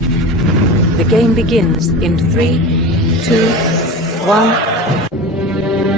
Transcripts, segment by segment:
The game begins in 3, 2, 1.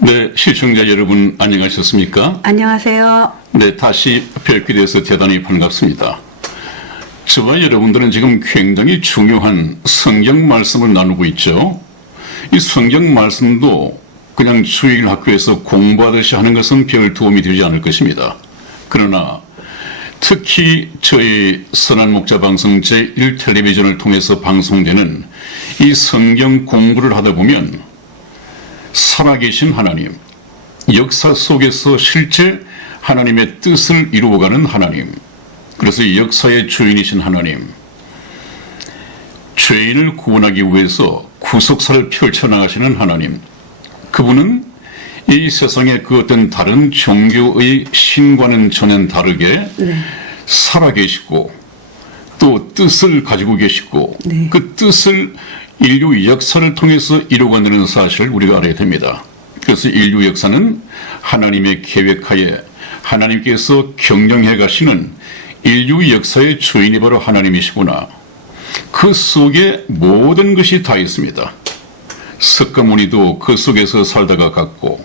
네, 시청자 여러분 안녕하셨습니까? 안녕하세요. 네, 다시 뵙게 돼서 대단히 반갑습니다. 저와 여러분들은 지금 굉장히 중요한 성경 말씀을 나누고 있죠. 이 성경 말씀도 그냥 주일 학교에서 공부하듯이 하는 것은 별 도움이 되지 않을 것입니다. 그러나 특히 저희 선한 목자 방송 제1텔레비전을 통해서 방송되는 이 성경 공부를 하다 보면 살아계신 하나님, 역사 속에서 실제 하나님의 뜻을 이루어가는 하나님, 그래서 역사의 주인이신 하나님, 죄인을 구원하기 위해서 구속사를 펼쳐나가시는 하나님, 그분은 이 세상의 그 어떤 다른 종교의 신과는 전혀 다르게 살아계시고 또 뜻을 가지고 계시고 그 뜻을 인류 역사를 통해서 이루어가는 사실을 우리가 알아야 됩니다. 그래서 인류 역사는 하나님의 계획하에 하나님께서 경영해 가시는 인류 역사의 주인이 바로 하나님이시구나. 그 속에 모든 것이 다 있습니다. 석가모니도 그 속에서 살다가 갔고,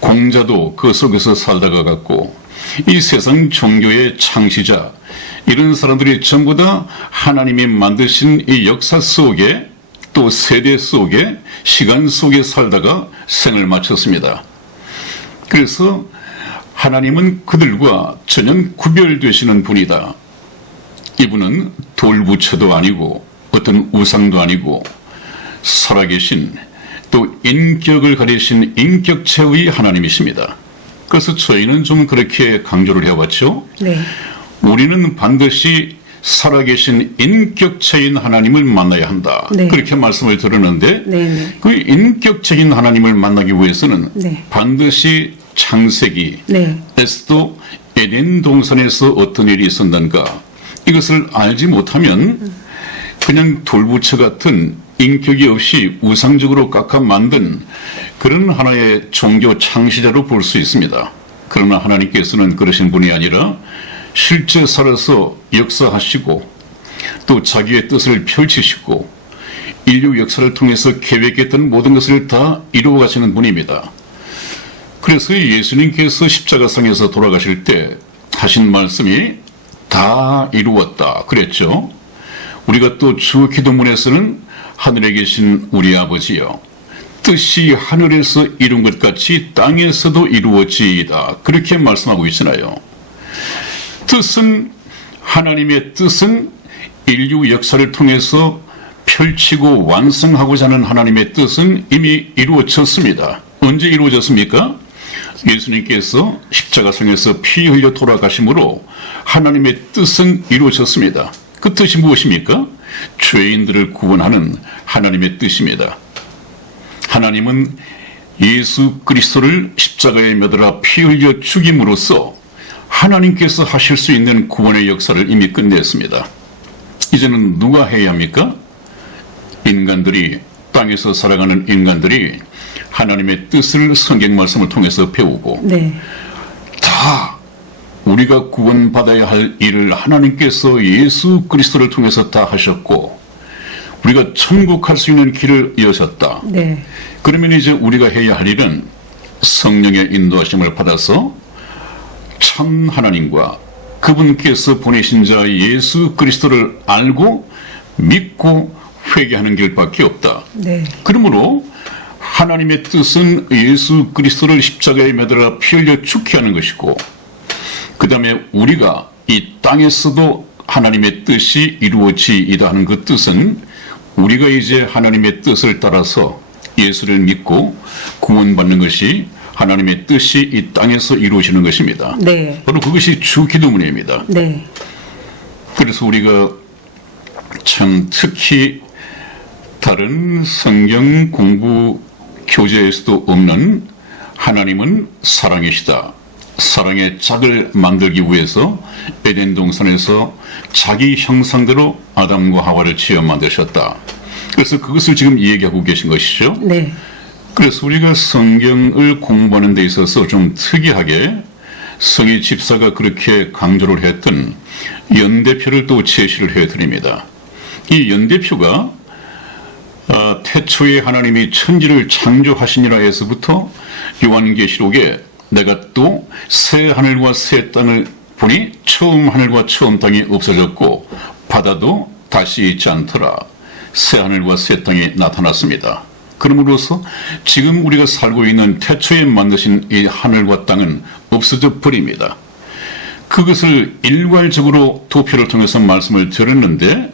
공자도 그 속에서 살다가 갔고, 이 세상 종교의 창시자, 이런 사람들이 전부 다 하나님이 만드신 이 역사 속에 또 세대 속에 시간 속에 살다가 생을 마쳤습니다. 그래서 하나님은 그들과 전혀 구별되시는 분이다. 이분은 돌부처도 아니고 어떤 우상도 아니고 살아계신 또 인격을 가리신 인격체의 하나님이십니다. 그래서 저희는 좀 그렇게 강조를 해왔죠. 네. 우리는 반드시 살아계신 인격체인 하나님을 만나야 한다. 네. 그렇게 말씀을 들었는데 네. 그 인격적인 하나님을 만나기 위해서는 네. 반드시 창세기, 네. 에스도 에덴 동산에서 어떤 일이 있었는가 이것을 알지 못하면 그냥 돌부처 같은 인격이 없이 우상적으로 깎아 만든 그런 하나의 종교 창시자로 볼 수 있습니다. 그러나 하나님께서는 그러신 분이 아니라 실제 살아서 역사하시고 또 자기의 뜻을 펼치시고 인류 역사를 통해서 계획했던 모든 것을 다 이루어 가시는 분입니다. 그래서 예수님께서 십자가상에서 돌아가실 때 하신 말씀이 다 이루었다 그랬죠. 우리가 또 주 기도문에서는 하늘에 계신 우리 아버지여 뜻이 하늘에서 이룬 것 같이 땅에서도 이루어지이다 그렇게 말씀하고 있잖아요. 뜻은 하나님의 뜻은 인류 역사를 통해서 펼치고 완성하고자 하는 하나님의 뜻은 이미 이루어졌습니다. 언제 이루어졌습니까? 예수님께서 십자가상에서 피 흘려 돌아가심으로 하나님의 뜻은 이루어졌습니다. 그 뜻이 무엇입니까? 죄인들을 구원하는 하나님의 뜻입니다. 하나님은 예수 그리스도를 십자가에 매달아 피 흘려 죽임으로써 하나님께서 하실 수 있는 구원의 역사를 이미 끝냈습니다. 이제는 누가 해야 합니까? 인간들이, 땅에서 살아가는 인간들이 하나님의 뜻을 성경 말씀을 통해서 배우고 네. 다 우리가 구원받아야 할 일을 하나님께서 예수 그리스도를 통해서 다 하셨고 우리가 천국 갈 수 있는 길을 여셨다. 네. 그러면 이제 우리가 해야 할 일은 성령의 인도하심을 받아서 참 하나님과 그분께서 보내신 자 예수 그리스도를 알고 믿고 회개하는 길밖에 없다. 네. 그러므로 하나님의 뜻은 예수 그리스도를 십자가에 매달아 피 흘려 죽게 하는 것이고 그 다음에 우리가 이 땅에서도 하나님의 뜻이 이루어지이다 하는 그 뜻은 우리가 이제 하나님의 뜻을 따라서 예수를 믿고 구원받는 것이 하나님의 뜻이 이 땅에서 이루어지는 것입니다. 네. 바로 그것이 주 기도문입니다. 네. 그래서 우리가 참 특히 다른 성경 공부 교재에서도 없는 하나님은 사랑이시다. 사랑의 짝을 만들기 위해서 에덴 동산에서 자기 형상대로 아담과 하와를 지어 만드셨다. 그래서 그것을 지금 얘기하고 계신 것이죠. 네. 그래서 우리가 성경을 공부하는 데 있어서 좀 특이하게 성희 집사가 그렇게 강조를 했던 연대표를 또 제시를 해드립니다. 이 연대표가 태초에 하나님이 천지를 창조하시니라 해서부터 요한계시록에 내가 또 새 하늘과 새 땅을 보니 처음 하늘과 처음 땅이 없어졌고 바다도 다시 있지 않더라. 새 하늘과 새 땅이 나타났습니다. 그러므로서 지금 우리가 살고 있는 태초에 만드신 이 하늘과 땅은 없어져 버립니다. 그것을 일괄적으로 도표를 통해서 말씀을 드렸는데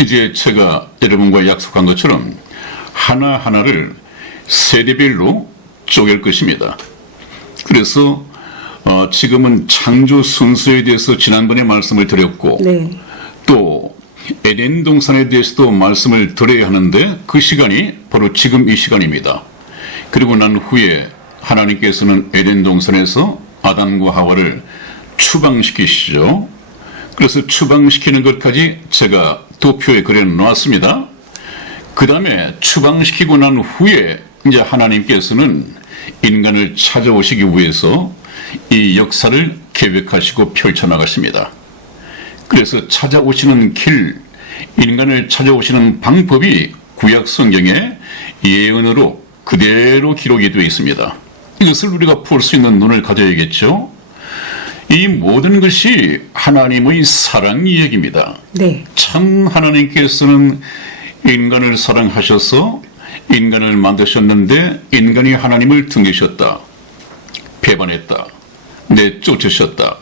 이제 제가 여러분과 약속한 것처럼 하나하나를 세대별로 쪼갤 것입니다. 그래서 지금은 창조 순서에 대해서 지난번에 말씀을 드렸고 네. 또 에덴 동산에 대해서도 말씀을 드려야 하는데 그 시간이 바로 지금 이 시간입니다. 그리고 난 후에 하나님께서는 에덴 동산에서 아담과 하와를 추방시키시죠. 그래서 추방시키는 것까지 제가 도표에 그려 놓았습니다. 그 다음에 추방시키고 난 후에 이제 하나님께서는 인간을 찾아오시기 위해서 이 역사를 계획하시고 펼쳐나가십니다. 그래서 찾아오시는 길, 인간을 찾아오시는 방법이 구약 성경에 예언으로 그대로 기록이 되어 있습니다. 이것을 우리가 볼 수 있는 눈을 가져야겠죠. 이 모든 것이 하나님의 사랑 이야기입니다. 네. 참 하나님께서는 인간을 사랑하셔서 인간을 만드셨는데 인간이 하나님을 등지셨다. 배반했다. 내쫓으셨다.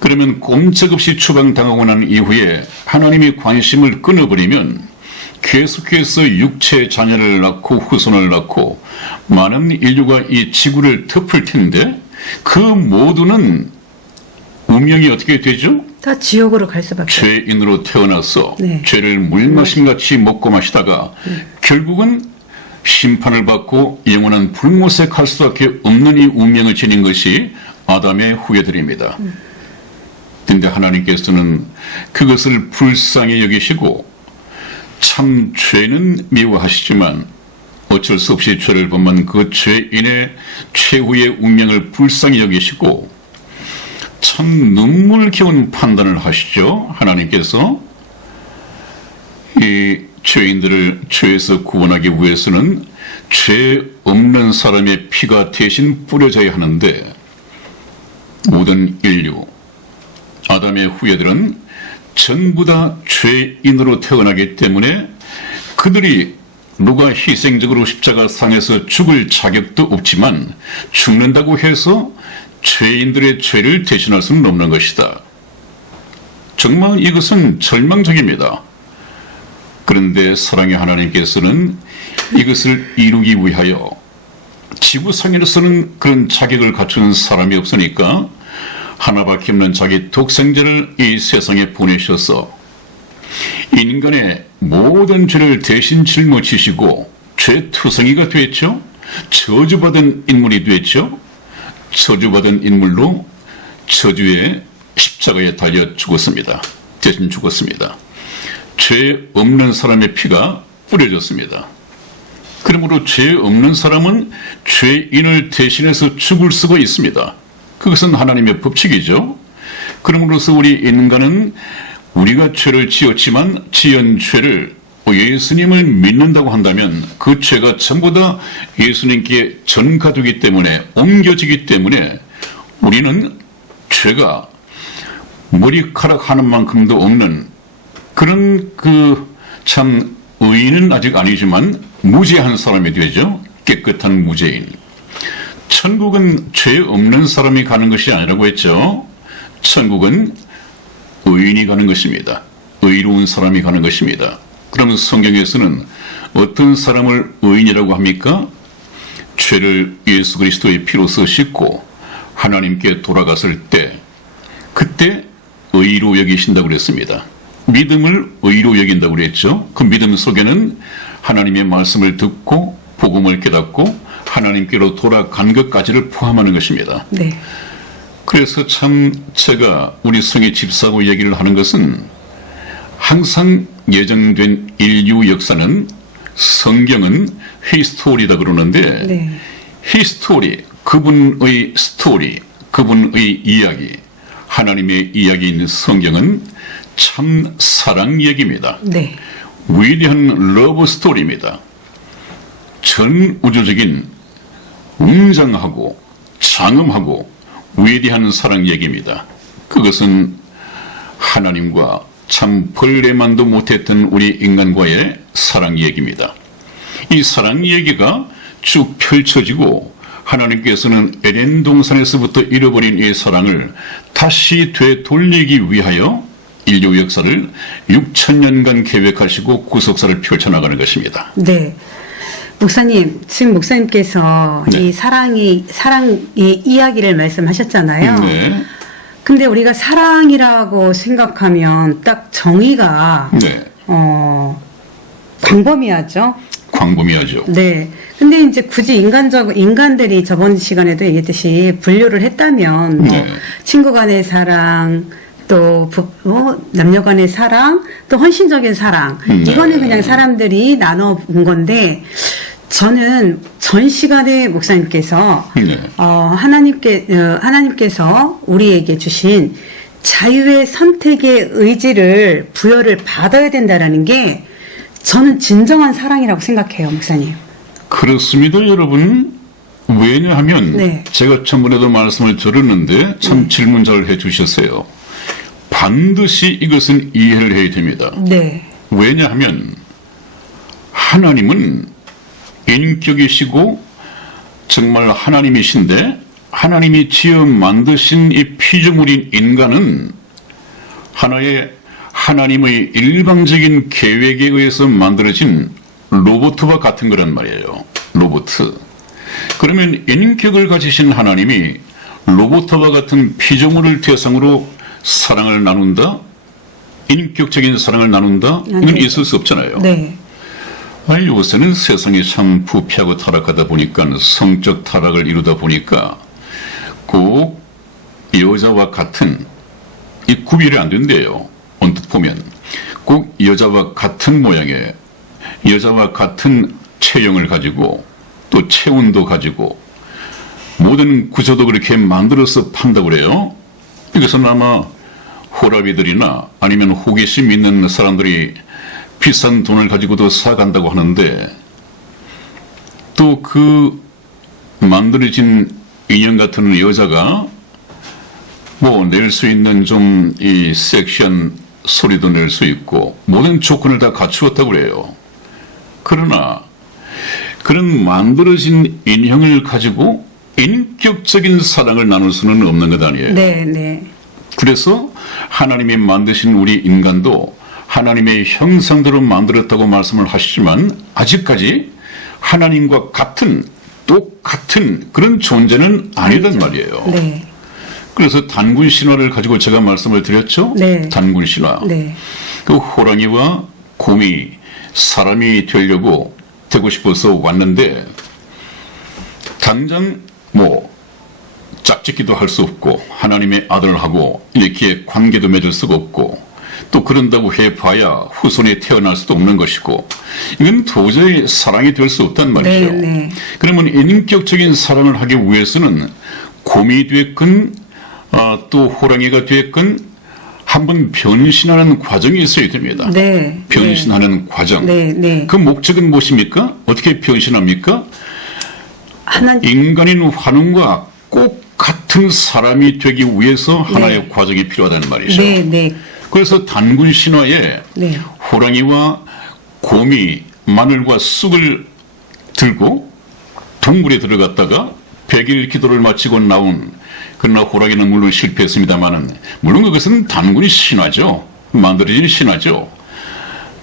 그러면 꼼짝없이 추방당하고 난 이후에 하나님이 관심을 끊어버리면 계속해서 육체 자녀를 낳고 후손을 낳고 많은 인류가 이 지구를 덮을 텐데 그 모두는 운명이 어떻게 되죠? 다 지옥으로 갈 수밖에. 죄인으로 태어나서 네. 죄를 물마심같이 먹고 마시다가 결국은 심판을 받고 영원한 불못에 갈 수밖에 없는 이 운명을 지닌 것이 아담의 후예들입니다. 그런데 하나님께서는 그것을 불쌍히 여기시고 참 죄는 미워하시지만 어쩔 수 없이 죄를 범한 그 죄인의 최후의 운명을 불쌍히 여기시고 참 눈물겨운 판단을 하시죠. 하나님께서 이 죄인들을 죄에서 구원하기 위해서는 죄 없는 사람의 피가 대신 뿌려져야 하는데 모든 인류, 아담의 후예들은 전부 다 죄인으로 태어나기 때문에 그들이 누가 희생적으로 십자가 상에서 죽을 자격도 없지만 죽는다고 해서 죄인들의 죄를 대신할 수는 없는 것이다. 정말 이것은 절망적입니다. 그런데 사랑의 하나님께서는 이것을 이루기 위하여 지구상에서는 그런 자격을 갖추는 사람이 없으니까 하나밖에 없는 자기 독생자를 이 세상에 보내셔서 인간의 모든 죄를 대신 짊어지시고 죄투성이가 됐죠. 저주받은 인물이 됐죠. 저주받은 인물로 저주의 십자가에 달려 죽었습니다. 대신 죽었습니다. 죄 없는 사람의 피가 뿌려졌습니다. 그러므로 죄 없는 사람은 죄인을 대신해서 죽을 수가 있습니다. 그것은 하나님의 법칙이죠. 그러므로서 우리 인간은 우리가 죄를 지었지만 지은 죄를 예수님을 믿는다고 한다면 그 죄가 전부 다 예수님께 전가되기 때문에 옮겨지기 때문에 우리는 죄가 머리카락 하나만큼도 없는 그런 참 의인은 아직 아니지만 무죄한 사람이 되죠. 깨끗한 무죄인. 천국은 죄 없는 사람이 가는 것이 아니라고 했죠. 천국은 의인이 가는 것입니다. 의로운 사람이 가는 것입니다. 그러면 성경에서는 어떤 사람을 의인이라고 합니까? 죄를 예수 그리스도의 피로써 씻고 하나님께 돌아갔을 때 그때 의로 여기신다고 그랬습니다. 믿음을 의로 여긴다고 그랬죠. 그 믿음 속에는 하나님의 말씀을 듣고 복음을 깨닫고 하나님께로 돌아간 것까지를 포함하는 것입니다. 네. 그래서 참 제가 우리 성의 집사하고 얘기를 하는 것은 항상 예정된 인류 역사는 성경은 히스토리다 그러는데 네. 히스토리, 그분의 스토리, 그분의 이야기, 하나님의 이야기인 성경은 참 사랑 얘기입니다. 네. 위대한 러브 스토리입니다. 전 우주적인 웅장하고 장엄하고 위대한 사랑 얘기입니다. 그것은 하나님과 참 벌레만도 못했던 우리 인간과의 사랑 얘기입니다. 이 사랑 얘기가 쭉 펼쳐지고 하나님께서는 에덴 동산에서부터 잃어버린 이 사랑을 다시 되돌리기 위하여 인류 역사를 6,000년간 계획하시고 구속사를 펼쳐나가는 것입니다. 네. 목사님, 지금 목사님께서 네. 이 사랑의 이야기를 말씀하셨잖아요. 네. 근데 우리가 사랑이라고 생각하면 딱 정의가 네. 광범위하죠. 광범위하죠. 네. 근데 이제 굳이 인간들이 저번 시간에도 얘기했듯이 분류를 했다면 네. 친구 간의 사랑, 또 남녀 간의 사랑, 또 헌신적인 사랑. 네. 이거는 그냥 사람들이 나눠 본 건데 저는 전 시간에 목사님께서 네. 하나님께서 우리에게 주신 자유의 선택의 의지를 부여를 받아야 된다라는 게 저는 진정한 사랑이라고 생각해요, 목사님. 그렇습니다, 여러분. 왜냐하면 네. 제가 전번에도 말씀을 드렸는데 참 질문 잘 해주셨어요. 반드시 이것은 이해를 해야 됩니다. 네. 왜냐하면 하나님은 인격이시고 정말 하나님이신데 하나님이 지어 만드신 이 피조물인 인간은 하나의 하나님의 일방적인 계획에 의해서 만들어진 로봇과 같은 거란 말이에요. 로봇. 그러면 인격을 가지신 하나님이 로봇과 같은 피조물을 대상으로 사랑을 나눈다? 인격적인 사랑을 나눈다? 이건 네. 있을 수 없잖아요. 네. 아니, 요새는 세상이 참 부패하고 타락하다 보니까 성적 타락을 이루다 보니까 꼭 여자와 같은 이 구별이 안 된대요. 언뜻 보면 꼭 여자와 같은 모양의 여자와 같은 체형을 가지고 또 체온도 가지고 모든 구조도 그렇게 만들어서 판다고 그래요. 이것은 아마 호라비들이나 아니면 호기심 있는 사람들이 비싼 돈을 가지고도 사간다고 하는데 또 그 만들어진 인형 같은 여자가 뭐 낼 수 있는 좀 이 섹시한 소리도 낼 수 있고 모든 조건을 다 갖추었다고 그래요. 그러나 그런 만들어진 인형을 가지고 인격적인 사랑을 나눌 수는 없는 것 아니에요. 네, 네. 그래서 하나님이 만드신 우리 인간도 하나님의 형상대로 만들었다고 말씀을 하시지만 아직까지 하나님과 같은 똑같은 그런 존재는 아니란 말이에요. 네. 그래서 단군 신화를 가지고 제가 말씀을 드렸죠. 네. 단군 신화. 네. 그 호랑이와 곰이 사람이 되고 싶어서 왔는데 당장 뭐 짝짓기도 할 수 없고 하나님의 아들하고 이렇게 관계도 맺을 수가 없고 또 그런다고 해봐야 후손이 태어날 수도 없는 것이고 이건 도저히 사랑이 될 수 없단 말이죠. 네. 그러면 인격적인 사랑을 하기 위해서는 곰이 됐건 또 호랑이가 됐건 한번 변신하는 과정이 있어야 됩니다. 네. 변신하는 과정. 네. 네. 그 목적은 무엇입니까? 어떻게 변신합니까? 인간인 환웅과 꼭 같은 사람이 되기 위해서 하나의 네. 과정이 필요하다는 말이죠. 네. 네. 그래서 단군 신화에 네. 호랑이와 곰이 마늘과 쑥을 들고 동굴에 들어갔다가 100일 기도를 마치고 나온, 그러나 호랑이는 물론 실패했습니다만은 물론 그것은 단군의 신화죠. 만들어진 신화죠.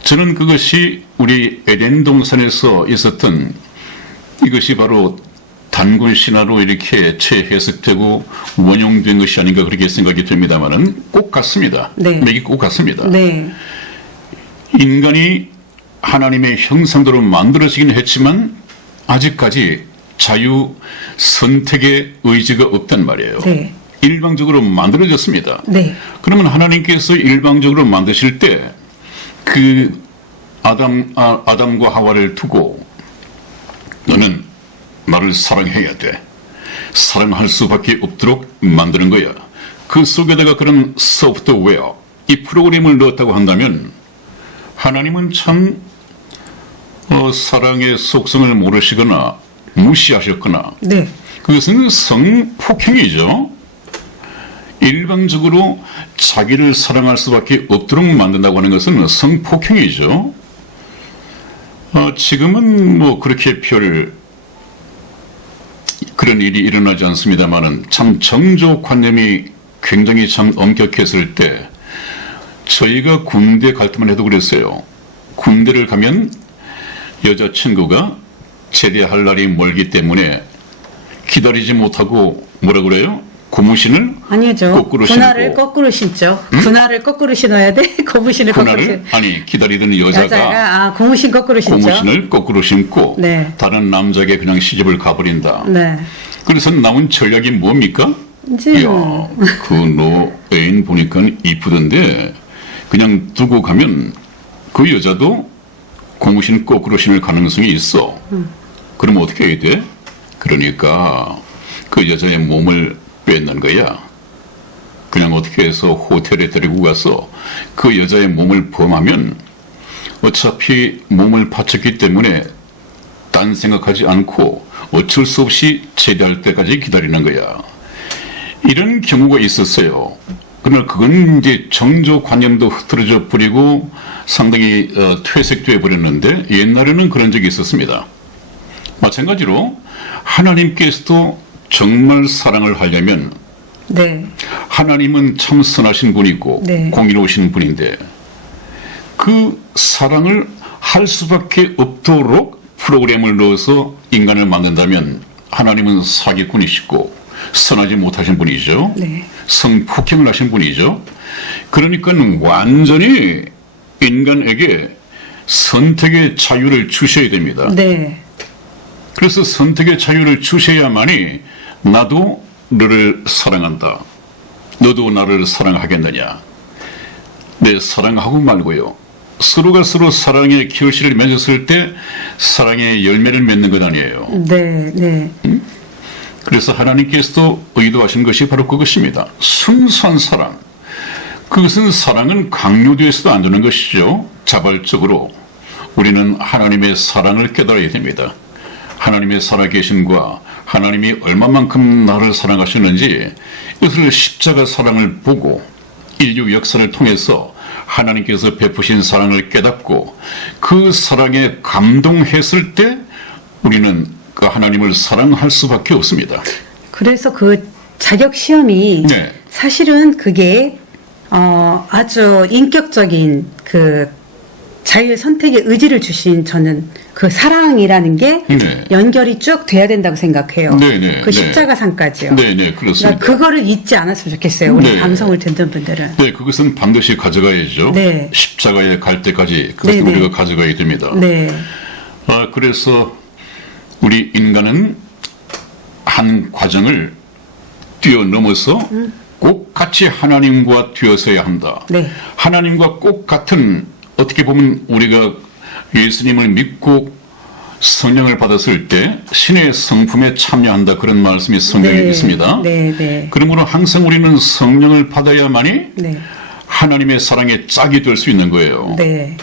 저는 그것이 우리 에덴 동산에서 있었던 이것이 바로 단군 신화로 이렇게 재해석되고 원용된 것이 아닌가 그렇게 생각이 됩니다만은 꼭 같습니다. 네. 맥이 꼭 같습니다. 네. 인간이 하나님의 형상대로 만들어지긴 했지만 아직까지 자유 선택의 의지가 없단 말이에요. 네. 일방적으로 만들어졌습니다. 네. 그러면 하나님께서 일방적으로 만드실 때 그 아담과 하와를 두고 너는 나를 사랑해야 돼. 사랑할 수밖에 없도록 만드는 거야. 그 속에다가 그런 소프트웨어, 이 프로그램을 넣었다고 한다면 하나님은 참 사랑의 속성을 모르시거나 무시하셨거나 네. 그것은 성폭행이죠. 일방적으로 자기를 사랑할 수밖에 없도록 만든다고 하는 것은 성폭행이죠. 지금은 뭐 그렇게 그런 일이 일어나지 않습니다만은 참 정조관념이 굉장히 참 엄격했을 때 저희가 군대 갈 때만 해도 그랬어요. 군대를 가면 여자친구가 제대할 날이 멀기 때문에 기다리지 못하고 뭐라 그래요? 고무신을 아니죠. 거꾸로 군화를 신고. 거꾸로 신죠. 군화를 거꾸로 신어야 돼. 고무신을 거꾸로 신. 군화를 아니 기다리던 여자가 고무신 거꾸로 신죠. 고무신을 거꾸로 신고 네. 다른 남자에게 그냥 시집을 가버린다. 네. 그래서 나온 전략이 뭡니까? 이제 야, 그 너 애인 보니까 이쁘던데 그냥 두고 가면 그 여자도 고무신 거꾸로 신을 가능성이 있어. 그럼 어떻게 해야 돼? 그러니까 그 여자의 몸을 뺏는 거야. 그냥 어떻게 해서 호텔에 데리고 가서 그 여자의 몸을 범하면 어차피 몸을 바쳤기 때문에 딴 생각하지 않고 어쩔 수 없이 제대할 때까지 기다리는 거야. 이런 경우가 있었어요. 그러나 그건 이제 정조관념도 흐트러져 버리고 상당히 퇴색돼 버렸는데 옛날에는 그런 적이 있었습니다. 마찬가지로 하나님께서도 정말 사랑을 하려면 네. 하나님은 참 선하신 분이고 네. 공의로우신 분인데 그 사랑을 할 수밖에 없도록 프로그램을 넣어서 인간을 만든다면 하나님은 사기꾼이시고 선하지 못하신 분이죠. 네. 성폭행을 하신 분이죠. 그러니까 완전히 인간에게 선택의 자유를 주셔야 됩니다. 네. 그래서 선택의 자유를 주셔야만이 나도 너를 사랑한다. 너도 나를 사랑하겠느냐. 네, 사랑하고 말고요. 서로가 서로 사랑의 결실을 맺었을 때 사랑의 열매를 맺는 것 아니에요. 네. 네. 그래서 하나님께서도 의도하신 것이 바로 그것입니다. 순수한 사랑. 그것은 사랑은 강요되어서도 안 되는 것이죠. 자발적으로 우리는 하나님의 사랑을 깨달아야 됩니다. 하나님의 살아계심과 하나님이 얼마만큼 나를 사랑하시는지 이것을 십자가 사랑을 보고 인류 역사를 통해서 하나님께서 베푸신 사랑을 깨닫고 그 사랑에 감동했을 때 우리는 그 하나님을 사랑할 수밖에 없습니다. 그래서 그 자격 시험이 네. 사실은 그게 아주 인격적인 그 자유 선택의 의지를 주신 저는 그 사랑이라는 게 네. 연결이 쭉 돼야 된다고 생각해요. 네, 네, 그 네. 십자가상까지요. 네, 네, 그렇습니다. 그러니까 그거를 잊지 않았으면 좋겠어요. 우리 네. 방송을 듣는 분들은. 네, 그것은 반드시 가져가야죠. 네. 십자가에 갈 때까지 그것을 네, 네. 우리가 가져가야 됩니다. 네. 그래서 우리 인간은 한 과정을 뛰어넘어서 꼭 같이 하나님과 되어서야 한다. 네. 하나님과 꼭 같은, 어떻게 보면 우리가 예수님을 믿고 성령을 받았을 때 신의 성품에 참여한다, 그런 말씀이 성경에 네. 있습니다. 네, 네. 그러므로 항상 우리는 성령을 받아야만이 네. 하나님의 사랑의 짝이 될 수 있는 거예요. 네.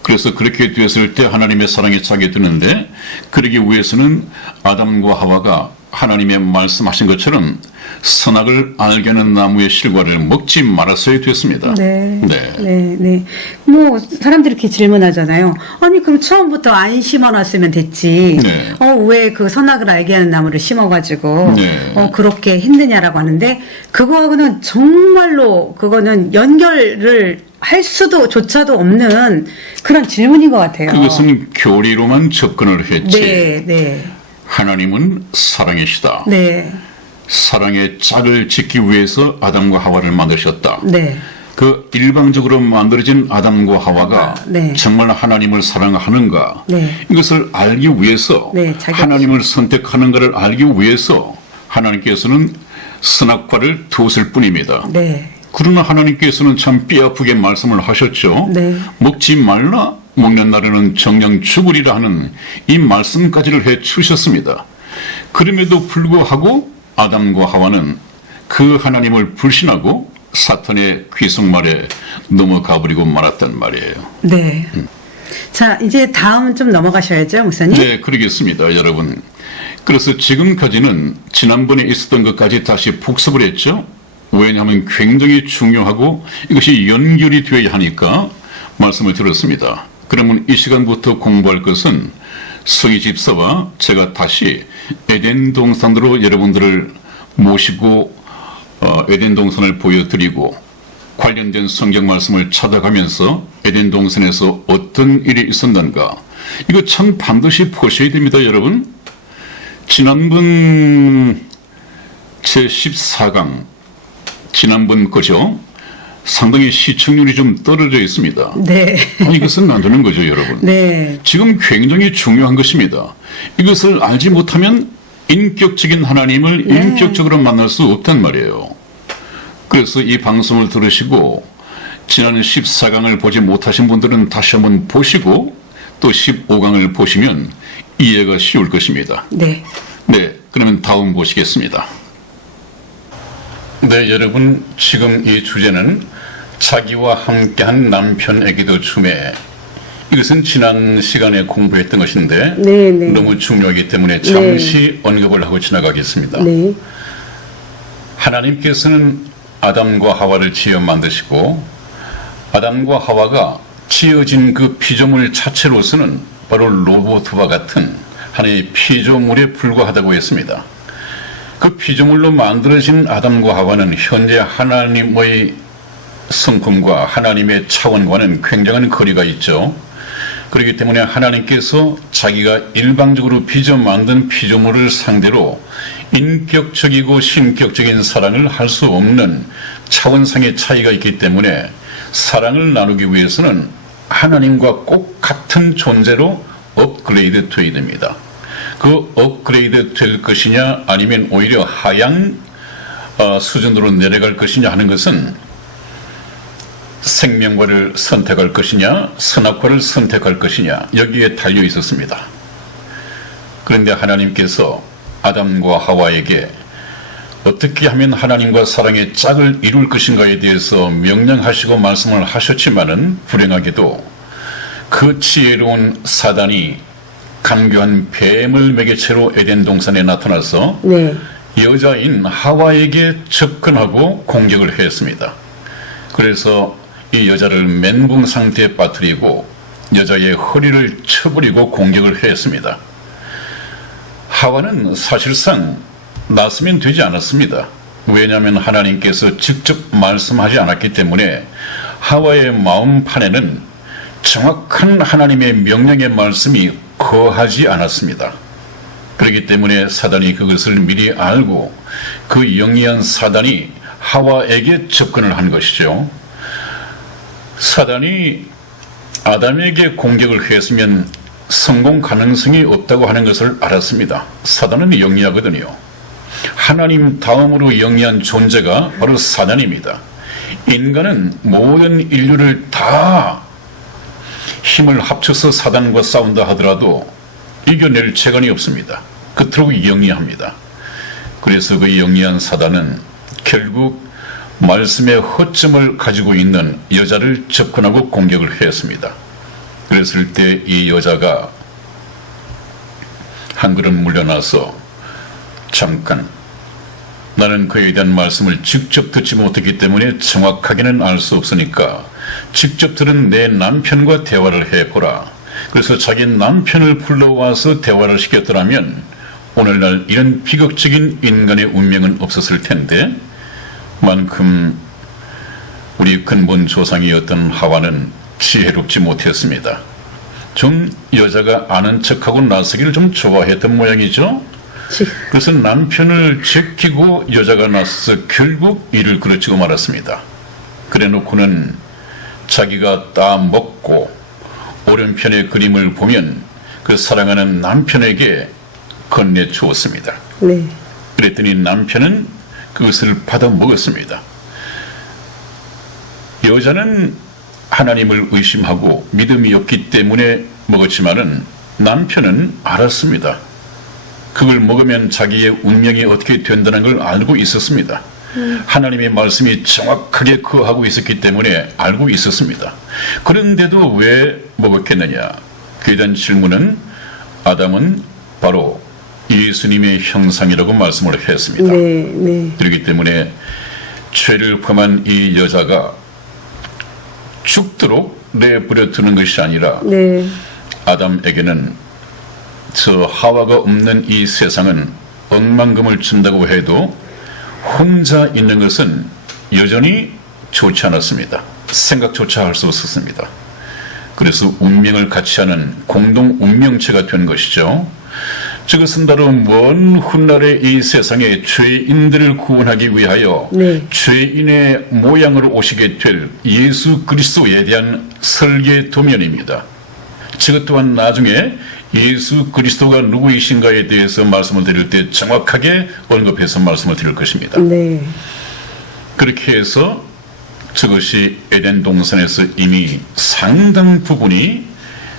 그래서 그렇게 되었을 때 하나님의 사랑의 짝이 되는데, 그러기 위해서는 아담과 하와가 하나님의 말씀하신 것처럼 선악을 알게 하는 나무의 실과를 먹지 말았어야 됐습니다. 네. 네. 네. 네. 뭐 사람들이 이렇게 질문하잖아요. 아니 그럼 처음부터 안 심어놨으면 됐지. 네. 왜 그 선악을 알게 하는 나무를 심어가지고 네. 그렇게 힘드냐라고 하는데, 그거하고는 정말로 그거는 연결을 할 수도 조차도 없는 그런 질문인 것 같아요. 그것은 교리로만 접근을 했지. 네. 네. 하나님은 사랑이시다. 네. 사랑의 짝을 짓기 위해서 아담과 하와를 만드셨다. 네. 그 일방적으로 만들어진 아담과 하와가 네. 정말 하나님을 사랑하는가, 네. 이것을 알기 위해서, 네, 하나님을 선택하는가를 알기 위해서 하나님께서는 선악과를 두었을 뿐입니다. 네. 그러나 하나님께서는 참 뼈아프게 말씀을 하셨죠. 네. 먹지 말라, 먹는 날에는 정령 죽으리라 하는 이 말씀까지를 해 주셨습니다. 그럼에도 불구하고 아담과 하와는 그 하나님을 불신하고 사탄의 귀속말에 넘어가 버리고 말았단 말이에요. 네. 자, 이제 다음 좀 넘어가셔야죠, 목사님. 네, 그러겠습니다, 여러분. 그래서 지금까지는 지난번에 있었던 것까지 다시 복습을 했죠. 왜냐하면 굉장히 중요하고 이것이 연결이 되어야 하니까 말씀을 드렸습니다. 그러면 이 시간부터 공부할 것은 성희 집사와 제가 다시 에덴 동산으로 여러분들을 모시고 에덴 동산을 보여드리고 관련된 성경 말씀을 찾아가면서 에덴 동산에서 어떤 일이 있었는가, 이거 참 반드시 보셔야 됩니다, 여러분. 지난번 제14강, 지난번 거죠. 상당히 시청률이 좀 떨어져 있습니다. 네. 이것은 안 되는 거죠, 여러분. 네. 지금 굉장히 중요한 것입니다. 이것을 알지 못하면 인격적인 하나님을 네. 인격적으로 만날 수 없단 말이에요. 그래서 이 방송을 들으시고 지난 14강을 보지 못하신 분들은 다시 한번 보시고 또 15강을 보시면 이해가 쉬울 것입니다. 네. 네, 그러면 다음 보시겠습니다. 네, 여러분, 지금 이 주제는 자기와 함께한 남편에게도 주매. 이것은 지난 시간에 공부했던 것인데 네, 네. 너무 중요하기 때문에 잠시 언급을 하고 지나가겠습니다. 네. 하나님께서는 아담과 하와를 지어 만드시고 아담과 하와가 지어진 그 피조물 자체로서는 바로 로봇과 같은 하나의 피조물에 불과하다고 했습니다. 그 피조물로 만들어진 아담과 하와는 현재 하나님의 성품과 하나님의 차원과는 굉장한 거리가 있죠. 그렇기 때문에 하나님께서 자기가 일방적으로 빚어 만든 피조물을 상대로 인격적이고 신격적인 사랑을 할 수 없는 차원상의 차이가 있기 때문에 사랑을 나누기 위해서는 하나님과 꼭 같은 존재로 업그레이드 되어야 됩니다. 그 업그레이드 될 것이냐 아니면 오히려 하향 수준으로 내려갈 것이냐 하는 것은 생명과를 선택할 것이냐 선악과를 선택할 것이냐 여기에 달려 있었습니다. 그런데 하나님께서 아담과 하와에게 어떻게 하면 하나님과 사랑의 짝을 이룰 것인가에 대해서 명령하시고 말씀을 하셨지만은 불행하게도 그 지혜로운 사단이 간교한 뱀을 매개체로 에덴 동산에 나타나서 네. 여자인 하와에게 접근하고 공격을 했습니다. 그래서 이 여자를 멘붕 상태에 빠뜨리고 여자의 허리를 쳐버리고 공격을 했습니다. 하와는 사실상 났으면 되지 않았습니다. 왜냐하면 하나님께서 직접 말씀하지 않았기 때문에 하와의 마음판에는 정확한 하나님의 명령의 말씀이 거하지 않았습니다. 그렇기 때문에 사단이 그것을 미리 알고 그 영리한 사단이 하와에게 접근을 한 것이죠. 사단이 아담에게 공격을 했으면 성공 가능성이 없다고 하는 것을 알았습니다. 사단은 영리하거든요. 하나님 다음으로 영리한 존재가 바로 사단입니다. 인간은 모든 인류를 다 힘을 합쳐서 사단과 싸운다 하더라도 이겨낼 재간이 없습니다. 그토록 영리합니다. 그래서 그 영리한 사단은 결국 말씀의 허점을 가지고 있는 여자를 접근하고 공격을 했습니다. 그랬을 때 이 여자가 한 걸음 물러나서 잠깐, 나는 그에 대한 말씀을 직접 듣지 못했기 때문에 정확하게는 알 수 없으니까 직접 들은 내 남편과 대화를 해보라. 그래서 자기 남편을 불러와서 대화를 시켰더라면 오늘날 이런 비극적인 인간의 운명은 없었을 텐데, 만큼 우리 근본 조상이었던 하와는 지혜롭지 못했습니다. 좀 여자가 아는 척하고 나서기를 좀 좋아했던 모양이죠. 그래서 남편을 제끼고 여자가 나서서 결국 이를 그르치고 말았습니다. 그래 놓고는 자기가 따먹고 오른편의 그림을 보면 그 사랑하는 남편에게 건네주었습니다. 네. 그랬더니 남편은 그것을 받아 먹었습니다. 여자는 하나님을 의심하고 믿음이 없기 때문에 먹었지만은 남편은 알았습니다. 그걸 먹으면 자기의 운명이 어떻게 된다는 걸 알고 있었습니다. 하나님의 말씀이 정확하게 거하고 있었기 때문에 알고 있었습니다. 그런데도 왜 먹었겠느냐? 그에 대한 질문은 아담은 바로 예수님의 형상이라고 말씀을 했습니다. 네, 네. 그렇기 때문에 죄를 범한 이 여자가 죽도록 내버려 두는 것이 아니라 네. 아담에게는 저 하와가 없는 이 세상은 억만금을 준다고 해도 혼자 있는 것은 여전히 좋지 않았습니다. 생각조차 할 수 없었습니다. 그래서 운명을 같이 하는 공동 운명체가 된 것이죠. 저것은 바로 먼 훗날의 이 세상에 죄인들을 구원하기 위하여 네. 죄인의 모양으로 오시게 될 예수 그리스도에 대한 설계 도면입니다. 저것 또한 나중에 예수 그리스도가 누구이신가에 대해서 말씀을 드릴 때 정확하게 언급해서 말씀을 드릴 것입니다. 네. 그렇게 해서 저것이 에덴 동산에서 이미 상당 부분이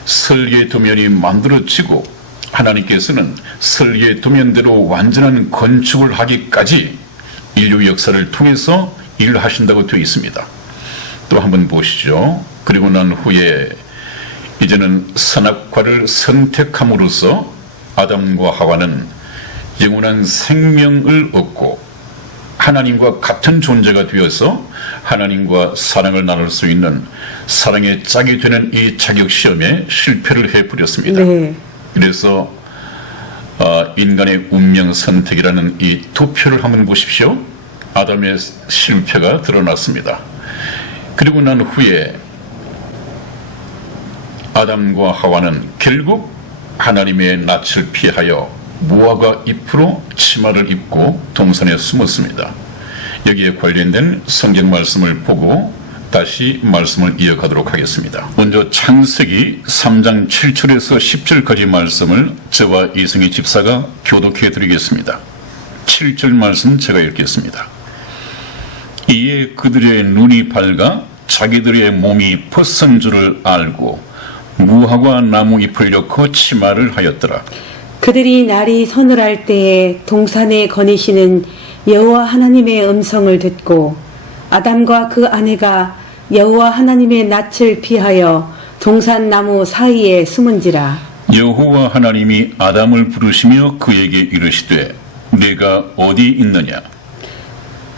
설계 도면이 만들어지고 하나님께서는 설계 도면대로 완전한 건축을 하기까지 인류 역사를 통해서 일을 하신다고 되어 있습니다. 또 한번 보시죠. 그리고 난 후에 이제는 선악과를 선택함으로써 아담과 하와는 영원한 생명을 얻고 하나님과 같은 존재가 되어서 하나님과 사랑을 나눌 수 있는 사랑의 짝이 되는 이 자격시험에 실패를 해버렸습니다. 네. 그래서 인간의 운명 선택이라는 이 투표를 한번 보십시오. 아담의 실패가 드러났습니다. 그리고 난 후에 아담과 하와는 결국 하나님의 낯을 피하여 무화과 잎으로 치마를 입고 동산에 숨었습니다. 여기에 관련된 성경 말씀을 보고 다시 말씀을 이어가도록 하겠습니다. 먼저 창세기 3장 7절에서 10절까지 말씀을 저와 이승희 집사가 교독해 드리겠습니다. 7절 말씀 제가 읽겠습니다. 이에 그들의 눈이 밝아 자기들의 몸이 벗은 줄을 알고 무화과 나무 잎을 엮어 치마를 하였더라. 그들이 날이 서늘할 때에 동산에 거니시는 여호와 하나님의 음성을 듣고 아담과 그 아내가 여호와 하나님의 낯을 피하여 동산 나무 사이에 숨은지라. 여호와 하나님이 아담을 부르시며 그에게 이르시되 내가 어디 있느냐?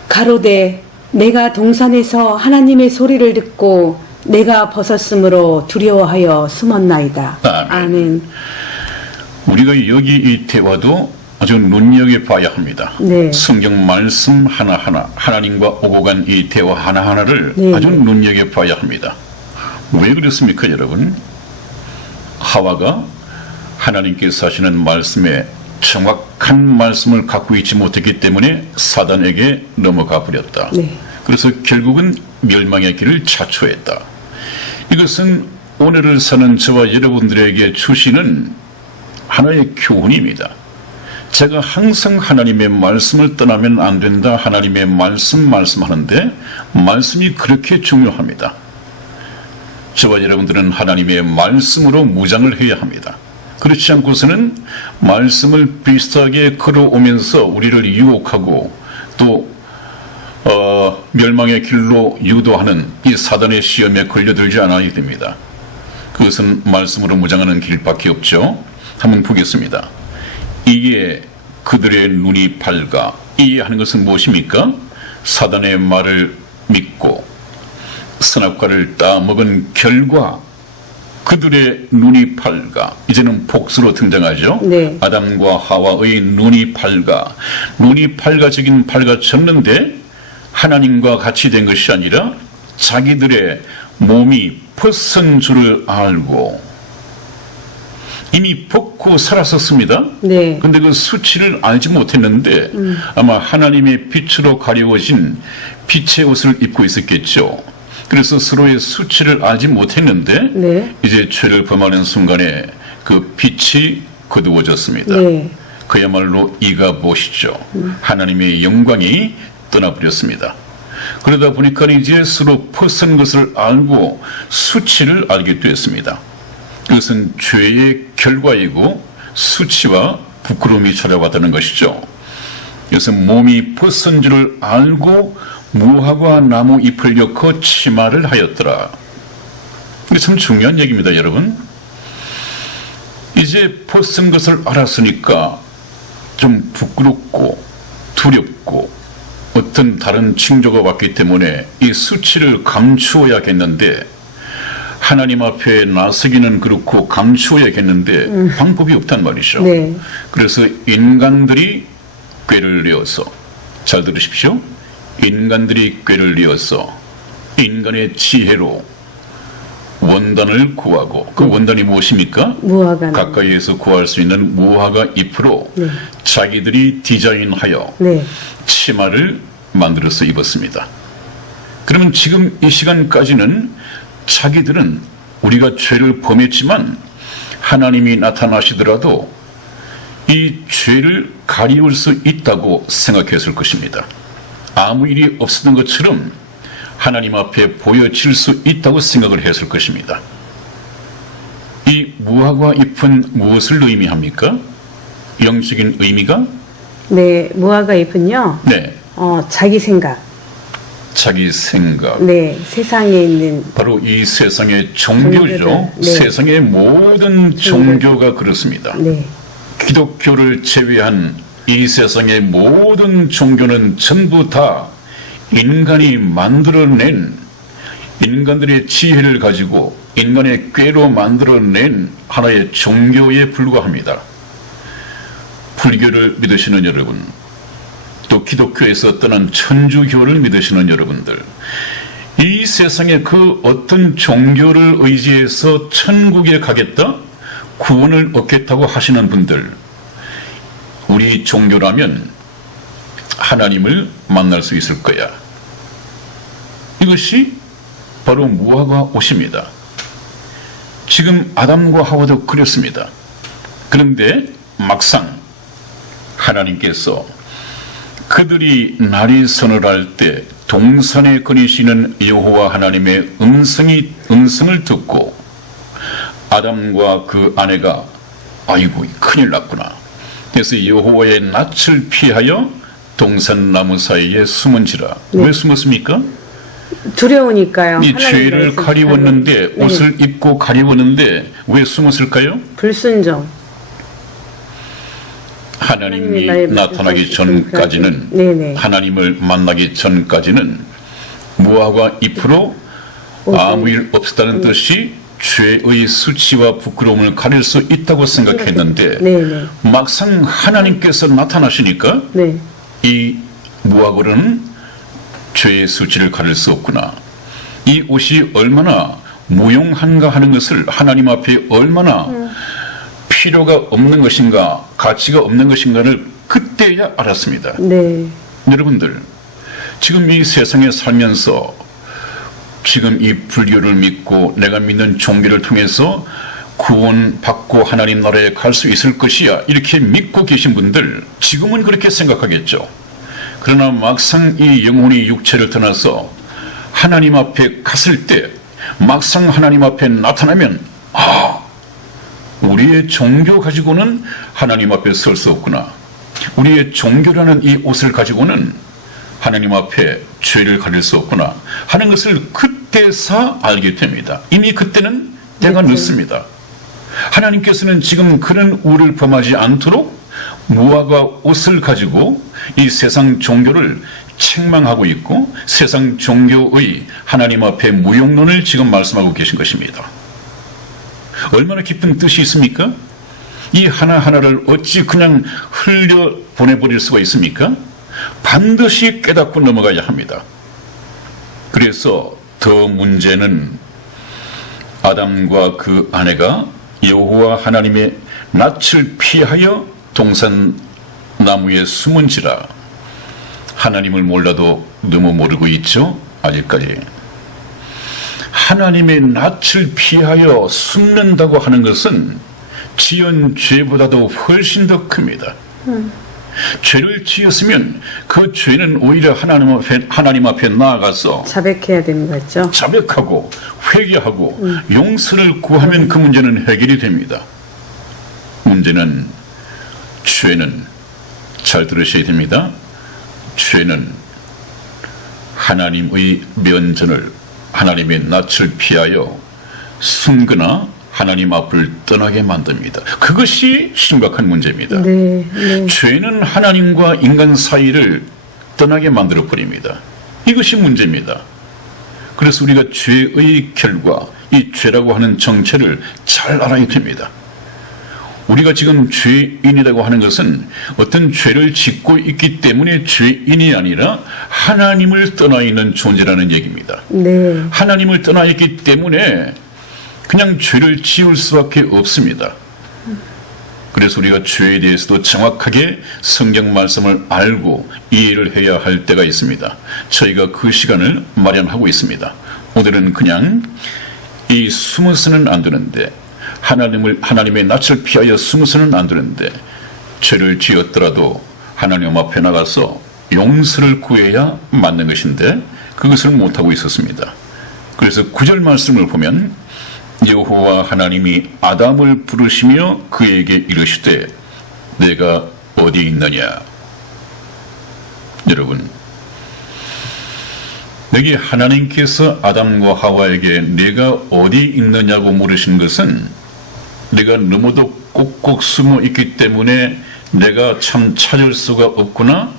가로되 내가 동산에서 하나님의 소리를 듣고 내가 벗었으므로 두려워하여 숨었나이다. 아멘. 아멘. 우리가 여기 이 대화도 아주 눈여겨봐야 합니다. 네. 성경 말씀 하나하나, 하나님과 오고 간 이 대화 하나하나를 네. 아주 눈여겨봐야 합니다. 왜 그렇습니까, 여러분? 하와가 하나님께서 하시는 말씀에 정확한 말씀을 갖고 있지 못했기 때문에 사단에게 넘어가 버렸다. 네. 그래서 결국은 멸망의 길을 자초했다. 이것은 오늘을 사는 저와 여러분들에게 주시는 하나의 교훈입니다. 제가 항상 하나님의 말씀을 떠나면 안 된다. 하나님의 말씀하는데 말씀이 그렇게 중요합니다. 저와 여러분들은 하나님의 말씀으로 무장을 해야 합니다. 그렇지 않고서는 말씀을 비슷하게 걸어오면서 우리를 유혹하고 또 멸망의 길로 유도하는 이 사단의 시험에 걸려들지 않아야 됩니다. 그것은 말씀으로 무장하는 길밖에 없죠. 한번 보겠습니다. 이에 그들의 눈이 밝아. 이해하는 것은 무엇입니까? 사단의 말을 믿고 선악과를 따먹은 결과 그들의 눈이 밝아. 이제는 복수로 등장하죠. 네. 아담과 하와의 눈이 밝아. 눈이 밝아지긴 밝아졌는데 하나님과 같이 된 것이 아니라 자기들의 몸이 벗은 줄을 알고 이미 벗고 살았었습니다. 네. 근데 그 수치를 알지 못했는데 아마 하나님의 빛으로 가려워진 빛의 옷을 입고 있었겠죠. 그래서 서로의 수치를 알지 못했는데 네. 이제 죄를 범하는 순간에 그 빛이 거두어졌습니다. 네. 그야말로 이가 보시죠. 하나님의 영광이 떠나버렸습니다. 그러다 보니까 이제 서로 벗은 것을 알고 수치를 알게 되었습니다. 그것은 죄의 결과이고 수치와 부끄러움이 찾아왔다는 것이죠. 그래서 몸이 벗은 줄을 알고 무화과 나무 잎을 엮어 치마를 하였더라. 이게 참 중요한 얘기입니다, 여러분. 이제 벗은 것을 알았으니까 좀 부끄럽고 두렵고 어떤 다른 징조가 왔기 때문에 이 수치를 감추어야겠는데 하나님 앞에 나서기는 그렇고 감추어야겠는데 방법이 없단 말이죠. 네. 그래서 인간들이 꾀를 내어서, 잘 들으십시오. 인간들이 꾀를 내어서 인간의 지혜로 원단을 구하고 그 원단이 무엇입니까? 무화과. 가까이에서 구할 수 있는 무화과 잎으로 네. 자기들이 디자인하여 네. 치마를 만들어서 입었습니다. 그러면 지금 이 시간까지는 자기들은 우리가 죄를 범했지만 하나님이 나타나시더라도 이 죄를 가리울 수 있다고 생각했을 것입니다. 아무 일이 없었던 것처럼 하나님 앞에 보여질 수 있다고 생각을 했을 것입니다. 이 무화과 잎은 무엇을 의미합니까? 영적인 의미가? 네. 무화과 잎은요. 네, 자기 생각. 자기 생각. 네. 세상에 있는 바로 이 세상의 종교죠. 종교들. 네. 세상의 모든 종교가 그렇습니다. 네. 기독교를 제외한 이 세상의 모든 종교는 전부 다 인간이 만들어낸, 인간들의 지혜를 가지고 인간의 꾀로 만들어낸 하나의 종교에 불과합니다. 불교를 믿으시는 여러분, 또 기독교에서 떠난 천주교를 믿으시는 여러분들, 이 세상의 그 어떤 종교를 의지해서 천국에 가겠다, 구원을 얻겠다고 하시는 분들, 우리 종교라면 하나님을 만날 수 있을 거야. 이것이 바로 무화과 옷입니다. 지금 아담과 하와도 그랬습니다. 그런데 막상 하나님께서 그들이 날이 서늘할 때 동산에 거니시는 여호와 하나님의 음성을 듣고 아담과 그 아내가 아이고 큰일 났구나. 그래서 여호와의 낯을 피하여 동산 나무 사이에 숨은지라. 네. 왜 숨었습니까? 두려우니까요. 이 하나님 죄를 말씀 가리웠는데, 네. 옷을 입고 가리웠는데 왜 숨었을까요? 불순종. 하나님이 하나님의 나타나기 전까지는, 네네. 하나님을 만나기 전까지는 무화과 잎으로 아무 일 없었다는 뜻이 죄의 수치와 부끄러움을 가릴 수 있다고 생각했는데 네네. 막상 하나님께서 나타나시니까 네. 이 무화과는 죄의 수치를 가릴 수 없구나. 이 옷이 얼마나 무용한가 하는 것을 하나님 앞에 얼마나 필요가 없는 것인가, 가치가 없는 것인가를 그때야 알았습니다. 네. 여러분들, 지금 이 세상에 살면서 지금 이 불교를 믿고 내가 믿는 종교를 통해서 구원받고 하나님 나라에 갈 수 있을 것이야 이렇게 믿고 계신 분들 지금은 그렇게 생각하겠죠. 그러나 막상 이 영혼이 육체를 떠나서 하나님 앞에 갔을 때 막상 하나님 앞에 나타나면 우리의 종교 가지고는 하나님 앞에 설 수 없구나. 우리의 종교라는 이 옷을 가지고는 하나님 앞에 죄를 가릴 수 없구나 하는 것을 그때서 알게 됩니다. 이미 그때는 때가 늦습니다. 하나님께서는 지금 그런 우를 범하지 않도록 무화과 옷을 가지고 이 세상 종교를 책망하고 있고 세상 종교의 하나님 앞에 무용론을 지금 말씀하고 계신 것입니다. 얼마나 깊은 뜻이 있습니까? 이 하나하나를 어찌 그냥 흘려 보내버릴 수가 있습니까? 반드시 깨닫고 넘어가야 합니다. 그래서 더 문제는 아담과 그 아내가 여호와 하나님의 낯을 피하여 동산 나무에 숨은지라. 하나님을 몰라도 너무 모르고 있죠? 아직까지. 하나님의 낯을 피하여 숨는다고 하는 것은 지은 죄보다도 훨씬 더 큽니다. 죄를 지었으면 그 죄는 오히려 하나님 앞에 나아가서 자백해야 되는 거죠. 자백하고 회개하고 용서를 구하면 그 문제는 해결이 됩니다. 문제는 죄는 잘 들으셔야 됩니다. 죄는 하나님의 면전을 하나님의 낯을 피하여 숨거나 하나님 앞을 떠나게 만듭니다. 그것이 심각한 문제입니다. 죄는 하나님과 인간 사이를 떠나게 만들어 버립니다. 이것이 문제입니다. 그래서 우리가 죄의 결과, 이 죄라고 하는 정체를 잘 알아야 됩니다. 우리가 지금 죄인이라고 하는 것은 어떤 죄를 짓고 있기 때문에 죄인이 아니라 하나님을 떠나 있는 존재라는 얘기입니다. 하나님을 떠나 있기 때문에 그냥 죄를 지을 수밖에 없습니다. 그래서 우리가 죄에 대해서도 정확하게 성경 말씀을 알고 이해를 해야 할 때가 있습니다. 저희가 그 시간을 마련하고 있습니다. 오늘은 그냥 이 숨어서는 안 되는데 하나님의 낯을 피하여 숨어서는 안 되는데 죄를 지었더라도 하나님 앞에 나가서 용서를 구해야 맞는 것인데 그것을 못하고 있었습니다. 그래서 9절 말씀을 보면 여호와 하나님이 아담을 부르시며 그에게 이르시되 내가 어디 있느냐. 여러분, 여기 하나님께서 아담과 하와에게 내가 어디 있느냐고 물으신 것은 내가 너무도 꼭꼭 숨어 있기 때문에 내가 참 찾을 수가 없구나,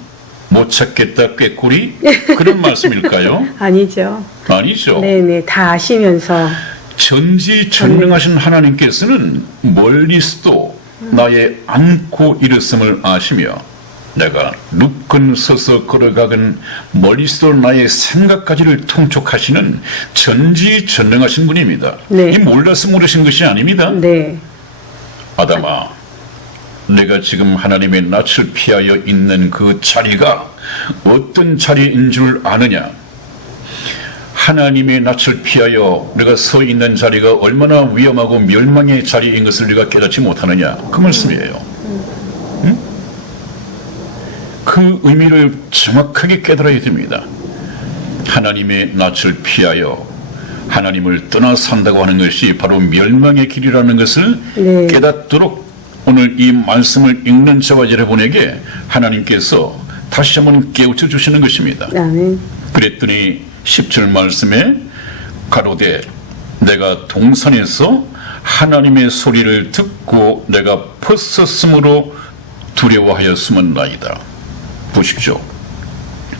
못 찾겠다 꾀꼬리, 그런 말씀일까요? 아니죠. 아니죠. 네네, 다 아시면서 전지전능하신 하나님께서는 멀리서도 나의 않고 일었음을 아시며 내가 눕건 서서 걸어가건 멀리서도 나의 생각까지를 통촉하시는 전지전능하신 분입니다. 이 몰라서 물으신 것이 아닙니다. 아담아, 내가 지금 하나님의 낯을 피하여 있는 그 자리가 어떤 자리인 줄 아느냐? 하나님의 낯을 피하여 내가 서 있는 자리가 얼마나 위험하고 멸망의 자리인 것을 네가 깨닫지 못하느냐, 그 말씀이에요. 응? 그 의미를 정확하게 깨달아야 됩니다. 하나님의 낯을 피하여 하나님을 떠나 산다고 하는 것이 바로 멸망의 길이라는 것을 깨닫도록 오늘 이 말씀을 읽는 저와 여러분에게 하나님께서 다시 한번 깨우쳐 주시는 것입니다. 그랬더니 10절 말씀에 가로되 내가 동산에서 하나님의 소리를 듣고 내가 벗었으므로 두려워하여 숨었나이다. 보십시오.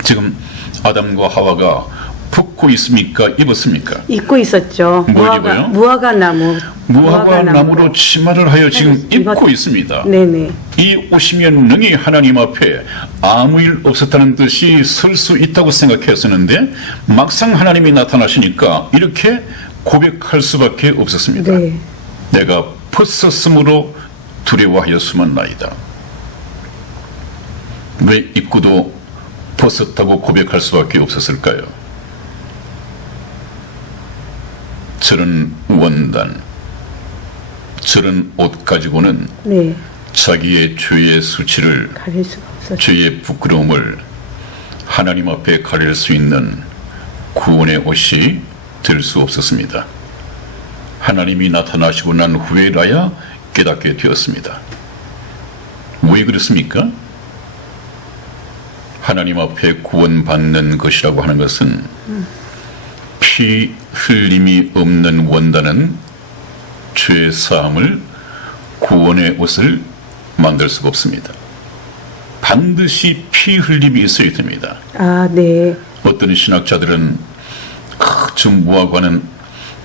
지금 아담과 하와가 벗고 있습니까? 입었습니까? 입고 있었죠. 뭘 입어요? 무화과 나무로 치마를 하여 지금 입고 있습니다. 이 옷이면 능히 하나님 앞에 아무 일 없었다는 듯이 설 수 있다고 생각했었는데 막상 하나님이 나타나시니까 이렇게 고백할 수밖에 없었습니다. 내가 벗었으므로 두려워하여 숨었나이다. 왜 입고도 벗었다고 고백할 수밖에 없었을까요? 저는 원단, 저런 옷 가지고는 네. 자기의 죄의 수치를, 가릴 수가 없었죠. 죄의 부끄러움을 하나님 앞에 가릴 수 있는 구원의 옷이 될 수 없었습니다. 하나님이 나타나시고 난 후에라야 깨닫게 되었습니다. 왜 그렇습니까? 하나님 앞에 구원받는 것이라고 하는 것은 피 흘림이 없는 원단은 죄 사함을, 구원의 옷을 만들 수가 없습니다. 반드시 피 흘림이 있어야 됩니다. 아, 네. 어떤 신학자들은 저 뭐하고는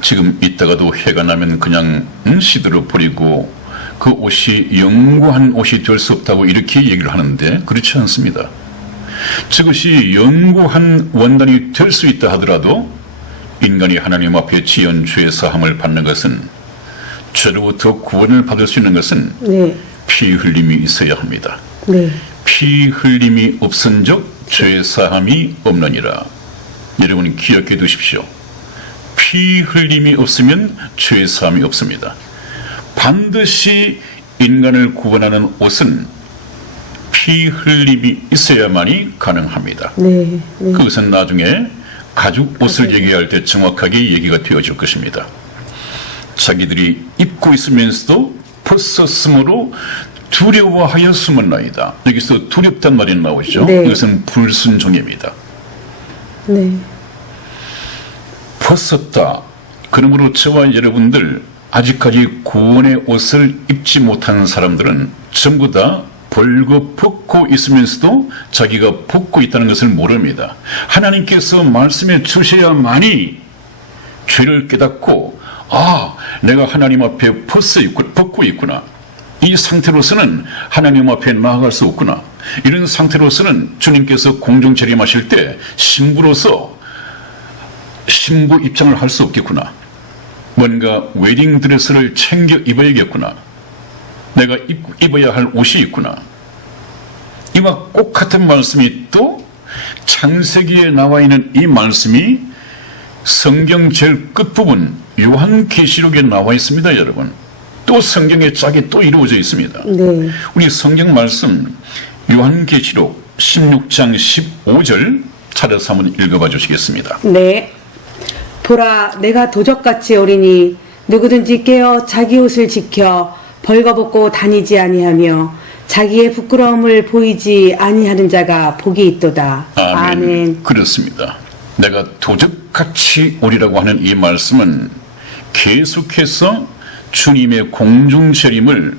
지금 있다가도 해가 나면 그냥 시들어 버리고 그 옷이 영구한 옷이 될 수 없다고 이렇게 얘기를 하는데 그렇지 않습니다. 저것이 영구한 원단이 될 수 있다 하더라도 인간이 하나님 앞에 지은 죄 사함을 받는 것은, 죄로부터 구원을 받을 수 있는 것은 네. 피 흘림이 있어야 합니다. 네. 피 흘림이 없은즉 죄 사함이 없느니라. 여러분 기억해 두십시오. 피 흘림이 없으면 죄 사함이 없습니다. 반드시 인간을 구원하는 옷은 피 흘림이 있어야만이 가능합니다. 네. 네. 그것은 나중에 가죽 옷을 얘기할 때 정확하게 얘기가 되어질 것입니다. 자기들이 입고 있으면서도 벗었으므로 두려워하여 숨었나이다. 여기서 두렵단 말이 나오죠. 네. 이것은 불순종입니다. 네. 벗었다. 그러므로 저와 여러분들 아직까지 구원의 옷을 입지 못한 사람들은 전부 다 벌거 벗고 있으면서도 자기가 벗고 있다는 것을 모릅니다. 하나님께서 말씀해 주셔야만이 죄를 깨닫고, 아, 내가 하나님 앞에 벗고 있구나. 이 상태로서는 하나님 앞에 나아갈 수 없구나. 이런 상태로서는 주님께서 공중 재림하실 때 신부로서 신부 입장을 할 수 없겠구나. 뭔가 웨딩 드레스를 챙겨 입어야겠구나. 내가 입어야 할 옷이 있구나. 이와 꼭 같은 말씀이 또 창세기에 나와 있는 이 말씀이 성경 제일 끝부분 요한계시록에 나와 있습니다, 여러분. 또 성경의 짝이 또 이루어져 있습니다. 네. 우리 성경 말씀 요한계시록 16장 15절 찾아서 한번 읽어봐 주시겠습니다. 네. 보라, 내가 도적같이 오리니 누구든지 깨어 자기 옷을 지켜 벌거벗고 다니지 아니하며 자기의 부끄러움을 보이지 아니하는 자가 복이 있도다. 아멘. 그렇습니다. 내가 도적같이 오리라고 하는 이 말씀은 계속해서 주님의 공중재림을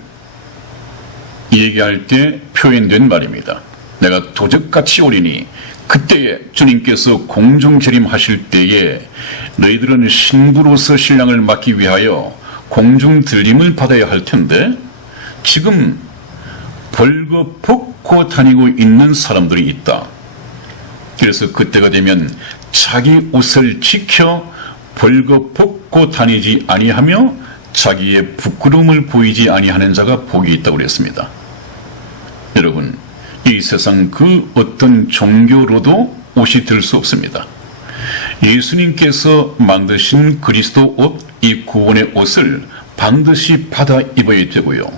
얘기할 때 표현된 말입니다. 내가 도적같이 오리니, 그때에 주님께서 공중재림하실 때에 너희들은 신부로서 신랑을 맞기 위하여 공중들림을 받아야 할 텐데 지금 벌거벗고 다니고 있는 사람들이 있다. 그래서 그때가 되면 자기 옷을 지켜 벌거벗고 다니지 아니하며 자기의 부끄러움을 보이지 아니하는 자가 복이 있다고 그랬습니다. 여러분, 이 세상 그 어떤 종교로도 옷이 될 수 없습니다. 예수님께서 만드신 그리스도 옷, 이 구원의 옷을 반드시 받아 입어야 되고요.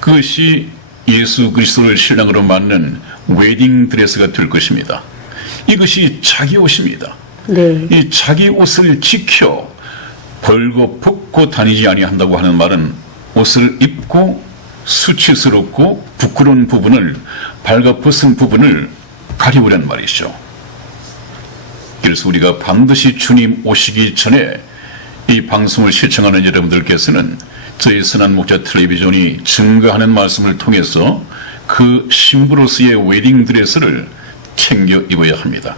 그것이 예수 그리스도를 신랑으로 맞는 웨딩 드레스가 될 것입니다. 이것이 자기 옷입니다. 네. 이 자기 옷을 지켜 벌거벗고 다니지 아니한다고 하는 말은 옷을 입고 수치스럽고 부끄러운 부분을, 발가벗은 부분을 가리우란 말이죠. 그래서 우리가 반드시 주님 오시기 전에 이 방송을 시청하는 여러분들께서는 저희 선한 목자 텔레비전이 증거하는 말씀을 통해서 그 신부로서의 웨딩 드레스를 챙겨 입어야 합니다.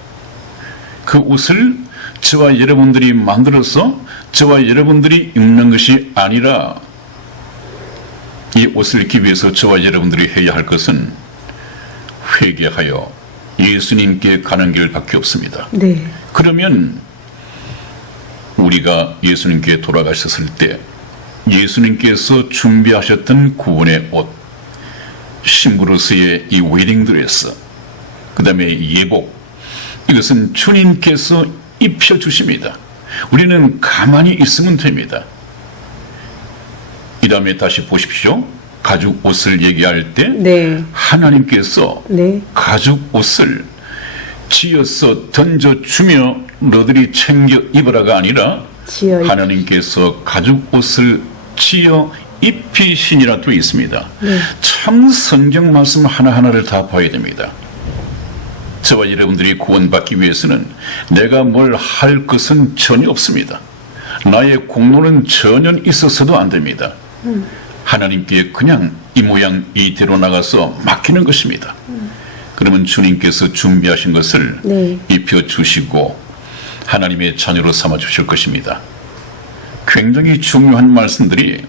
그 옷을 저와 여러분들이 만들어서 저와 여러분들이 입는 것이 아니라, 이 옷을 입기 위해서 저와 여러분들이 해야 할 것은 회개하여 예수님께 가는 길밖에 없습니다. 네. 그러면 우리가 예수님께 돌아가셨을 때 예수님께서 준비하셨던 구원의 옷, 신부로서의 이 웨딩 드레스, 그 다음에 예복, 이것은 주님께서 입혀주십니다. 우리는 가만히 있으면 됩니다. 이 다음에 다시 보십시오. 가죽 옷을 얘기할 때 네. 하나님께서 네. 가죽 옷을 지어서 던져주며 너들이 챙겨 입으라가 아니라 지어 입- 하나님께서 가죽 옷을 지어 입히시니라 되어 있습니다. 네. 참 성경 말씀 하나하나를 다 봐야 됩니다. 저와 여러분들이 구원받기 위해서는 내가 뭘 할 것은 전혀 없습니다. 나의 공로는 전혀 있어서도 안 됩니다. 하나님께 그냥 이 모양 이대로 나가서 맡기는 것입니다. 그러면 주님께서 준비하신 것을 네. 입혀주시고 하나님의 자녀로 삼아주실 것입니다. 굉장히 중요한 말씀들이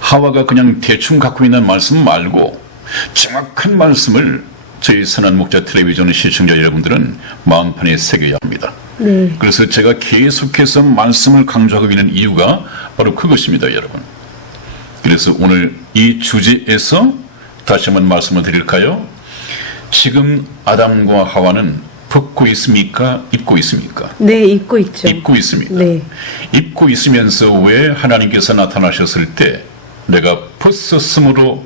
하와가 그냥 대충 갖고 있는 말씀 말고 정확한 말씀을 저희 선한 목자 텔레비전 시청자 여러분들은 마음판에 새겨야 합니다. 네. 그래서 제가 계속해서 말씀을 강조하고 있는 이유가 바로 그것입니다, 여러분. 그래서 오늘 이 주제에서 다시 한번 말씀을 드릴까요? 지금 아담과 하와는 벗고 있습니까? 입고 있습니까? 네, 입고 있죠. 입고 있습니다. 네. 입고 있으면서 왜 하나님께서 나타나셨을 때 내가 벗었으므로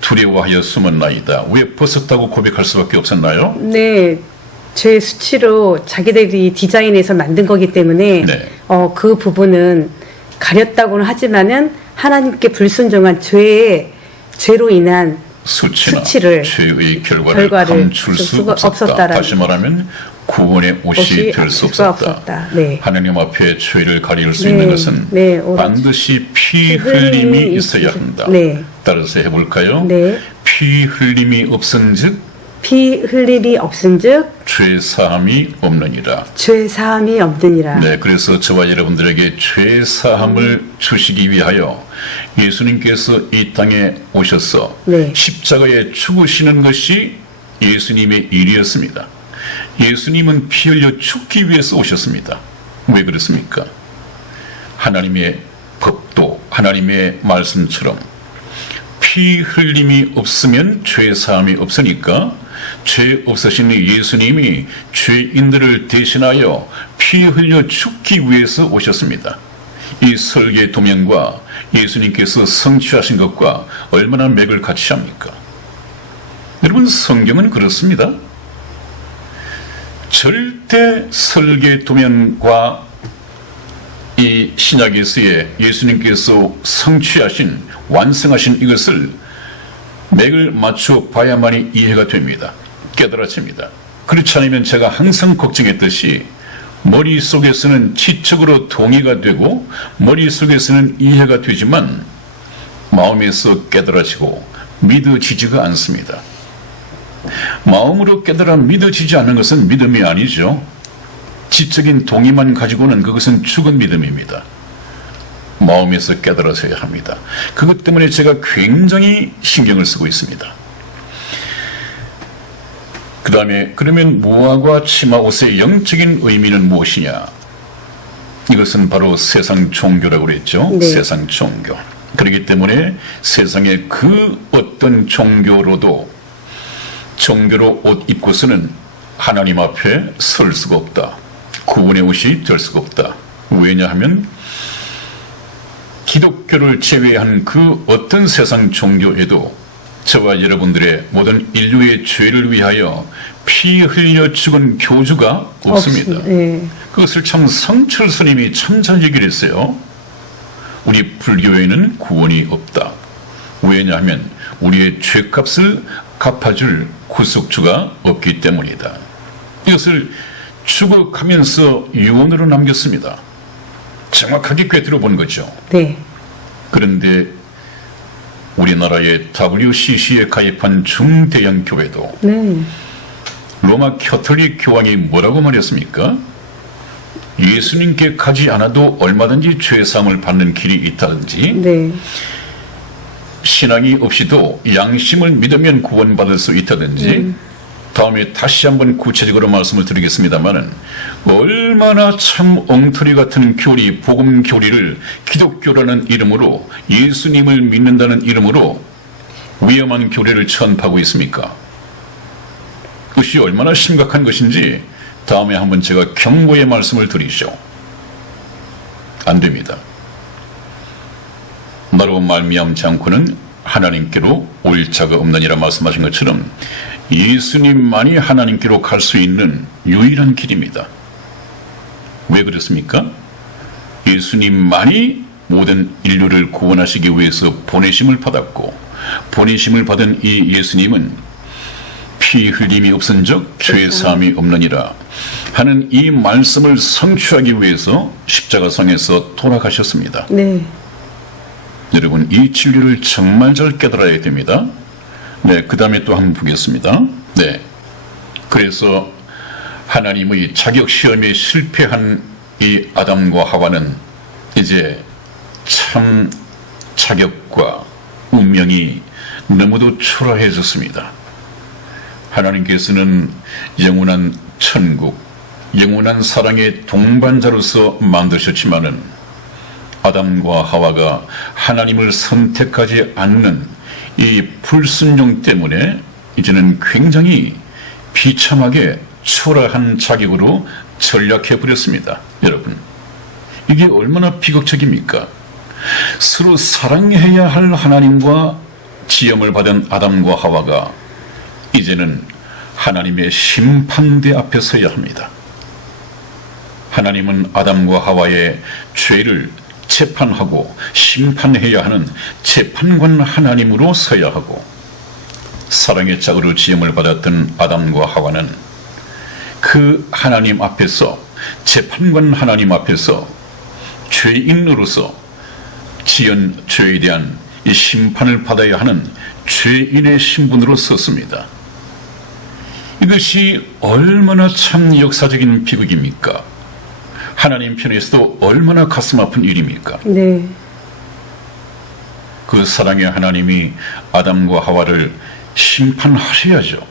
두려워하여 숨었나이다. 왜 벗었다고 고백할 수밖에 없었나요? 네. 제 수치로 자기들이 디자인해서 만든 거기 때문에 네. 그 부분은 가렸다고는 하지만은 하나님께 불순종한 죄로 인한 수치를 죄의 결과를 감출 줄 수 수가 없었다. 없었다라는 다시 말하면 구원의 옷이 될 수 없었다. 네. 하나님 앞에 죄를 가릴 수 네. 있는 것은 네, 오로지 반드시 피 흘림이 있어야 한다. 네. 따라서 해볼까요? 네. 피 흘림이 없은즉 피 흘림이 없은즉 죄 사함이 없느니라. 죄 사함이 없느니라. 네, 그래서 저와 여러분들에게 죄 사함을 주시기 위하여 예수님께서 이 땅에 오셔서 네. 십자가에 죽으시는 것이 예수님의 일이었습니다. 예수님은 피 흘려 죽기 위해서 오셨습니다. 왜 그렇습니까? 하나님의 법도 하나님의 말씀처럼 피 흘림이 없으면 죄 사함이 없으니까 죄 없으신 예수님이 죄인들을 대신하여 피 흘려 죽기 위해서 오셨습니다. 이 설계 도면과 예수님께서 성취하신 것과 얼마나 맥을 같이 합니까? 여러분, 성경은 그렇습니다. 절대 설계 도면과 이 신약에서의 예수님께서 성취하신 완성하신 이것을 맥을 맞춰 봐야만이 이해가 됩니다. 깨달아집니다. 그렇지 않으면 제가 항상 걱정했듯이 머릿속에서는 지적으로 동의가 되고 머릿속에서는 이해가 되지만 마음에서 깨달아지고 믿어지지가 않습니다. 마음으로 깨달아 믿어지지 않는 것은 믿음이 아니죠. 지적인 동의만 가지고는 그것은 죽은 믿음입니다. 마음에서 깨달아서야 합니다. 그것 때문에 제가 굉장히 신경을 쓰고 있습니다. 그 다음에 그러면 무화과 치마옷의 영적인 의미는 무엇이냐? 이것은 바로 세상 종교라고 그랬죠. 네. 세상 종교. 그렇기 때문에 세상의 그 어떤 종교로도 종교로 옷 입고서는 하나님 앞에 설 수가 없다. 구원의 옷이 될 수가 없다. 왜냐하면 기독교를 제외한 그 어떤 세상 종교에도 저와 여러분들의 모든 인류의 죄를 위하여 피 흘려 죽은 교주가 없습니다. 네. 그것을 참 성철 스님이 참 잘 얘기를 했어요. 우리 불교에는 구원이 없다. 왜냐하면 우리의 죄값을 갚아줄 구속주가 없기 때문이다. 이것을 죽어가면서 유언으로 남겼습니다. 정확하게 꿰뚫어 본 거죠. 네. 그런데 우리나라의 WCC에 가입한 중대형 교회도 네. 로마 캐톨릭 교황이 뭐라고 말했습니까? 예수님께 가지 않아도 얼마든지 죄사함을 받는 길이 있다든지 네. 신앙이 없이도 양심을 믿으면 구원받을 수 있다든지 다음에 다시 한번 구체적으로 말씀을 드리겠습니다만은 얼마나 참 엉터리 같은 교리, 복음 교리를 기독교라는 이름으로 예수님을 믿는다는 이름으로 위험한 교리를 전파하고 있습니까? 그것이 얼마나 심각한 것인지 다음에 한번 제가 경고의 말씀을 드리죠. 안 됩니다. 나로 말미암지 않고는 하나님께로 올 자가 없느니라 말씀하신 것처럼 예수님만이 하나님께로 갈 수 있는 유일한 길입니다. 왜 그렇습니까? 예수님만이 모든 인류를 구원하시기 위해서 보내심을 받았고, 보내심을 받은 이 예수님은 피 흘림이 없은적 죄 사함이 없느니라 하는 이 말씀을 성취하기 위해서 십자가상에서 돌아가셨습니다. 네. 여러분, 이 진리를 정말 잘 깨달아야 됩니다. 네, 그 다음에 또 한번 보겠습니다. 네. 그래서 하나님의 자격 시험에 실패한 이 아담과 하와는 이제 참 자격과 운명이 너무도 초라해졌습니다. 하나님께서는 영원한 천국, 영원한 사랑의 동반자로서 만드셨지만은 아담과 하와가 하나님을 선택하지 않는 이 불순종 때문에 이제는 굉장히 비참하게 초라한 자격으로 전락해 버렸습니다. 여러분, 이게 얼마나 비극적입니까? 서로 사랑해야 할 하나님과 지음을 받은 아담과 하와가 이제는 하나님의 심판대 앞에 서야 합니다. 하나님은 아담과 하와의 죄를 재판하고 심판해야 하는 재판관 하나님으로 서야 하고, 사랑의 짝으로 지음을 받았던 아담과 하와는 그 하나님 앞에서, 재판관 하나님 앞에서 죄인으로서 지은 죄에 대한 이 심판을 받아야 하는 죄인의 신분으로 섰습니다. 이것이 얼마나 참 역사적인 비극입니까? 하나님 편에서도 얼마나 가슴 아픈 일입니까? 네. 그 사랑의 하나님이 아담과 하와를 심판하셔야죠.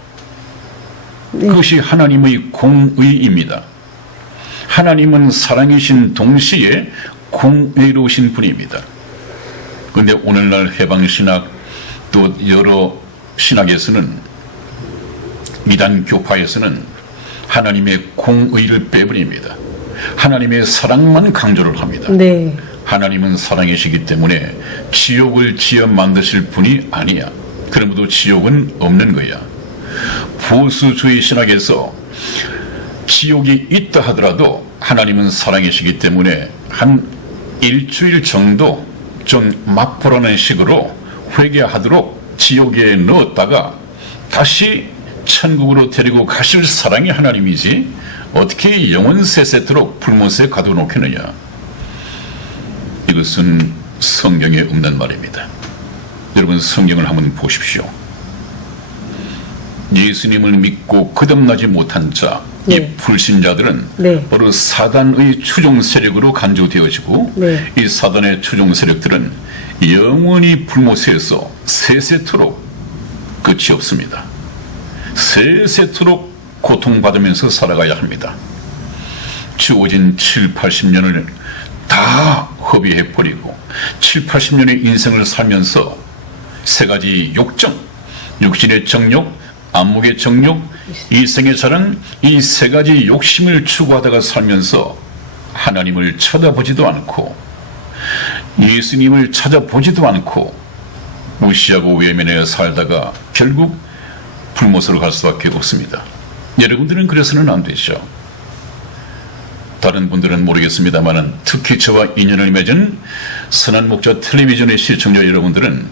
네. 그것이 하나님의 공의입니다. 하나님은 사랑이신 동시에 공의로우신 분입니다. 그런데 오늘날 해방신학 또 여러 신학에서는, 이단 교파에서는 하나님의 공의를 빼버립니다. 하나님의 사랑만 강조를 합니다. 네. 하나님은 사랑이시기 때문에 지옥을 지어 만드실 분이 아니야. 그러므로 지옥은 없는 거야. 보수주의 신학에서 지옥이 있다 하더라도 하나님은 사랑이시기 때문에 한 일주일 정도 좀 맛보라는 식으로 회개하도록 지옥에 넣었다가 다시 천국으로 데리고 가실 사랑의 하나님이지 어떻게 영원 세세토록 불못에 가둬놓겠느냐. 이것은 성경에 없는 말입니다. 여러분, 성경을 한번 보십시오. 예수님을 믿고 거듭나지 못한 자, 네. 이 불신자들은 네. 바로 사단의 추종 세력으로 간주되어지고, 네. 이 사단의 추종 세력들은 영원히 불못에서 세세토록 끝이 없습니다. 세세토록 고통받으면서 살아가야 합니다. 주어진 7, 80년을 다 허비해버리고 7, 80년의 인생을 살면서 세 가지 욕정, 육신의 정욕, 안목의 정욕, 이생의 자랑, 이 세 가지 욕심을 추구하다가 살면서 하나님을 쳐다보지도 않고 예수님을 찾아보지도 않고 무시하고 외면해 살다가 결국 불못으로 갈 수밖에 없습니다. 여러분들은 그래서는 안 되죠. 다른 분들은 모르겠습니다만 특히 저와 인연을 맺은 선한 목자 텔레비전의 시청자 여러분들은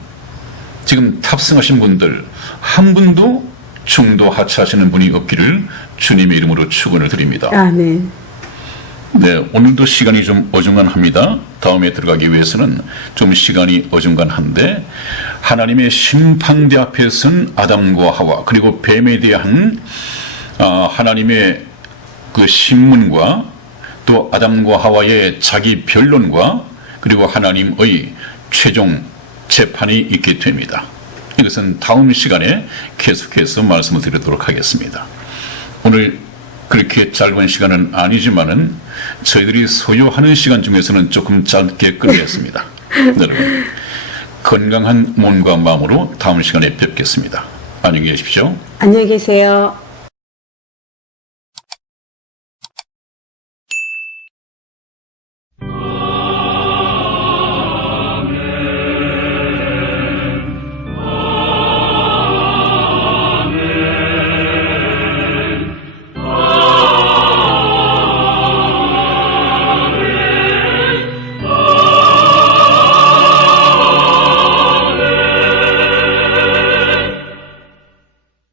지금 탑승하신 분들 한 분도 중도 하차하시는 분이 없기를 주님의 이름으로 축원을 드립니다. 아멘. 네, 오늘도 시간이 좀 어중간합니다. 다음에 들어가기 위해서는 좀 시간이 어중간한데, 하나님의 심판대 앞에 선 아담과 하와, 그리고 뱀에 대한 하나님의 그 신문과 또 아담과 하와의 자기 변론과 그리고 하나님의 최종 재판이 있게 됩니다. 이것은 다음 시간에 계속해서 말씀을 드리도록 하겠습니다. 오늘 그렇게 짧은 시간은 아니지만은 저희들이 소요하는 시간 중에서는 조금 짧게 끝냈습니다. 여러분, 건강한 몸과 마음으로 다음 시간에 뵙겠습니다. 안녕히 계십시오. 안녕히 계세요.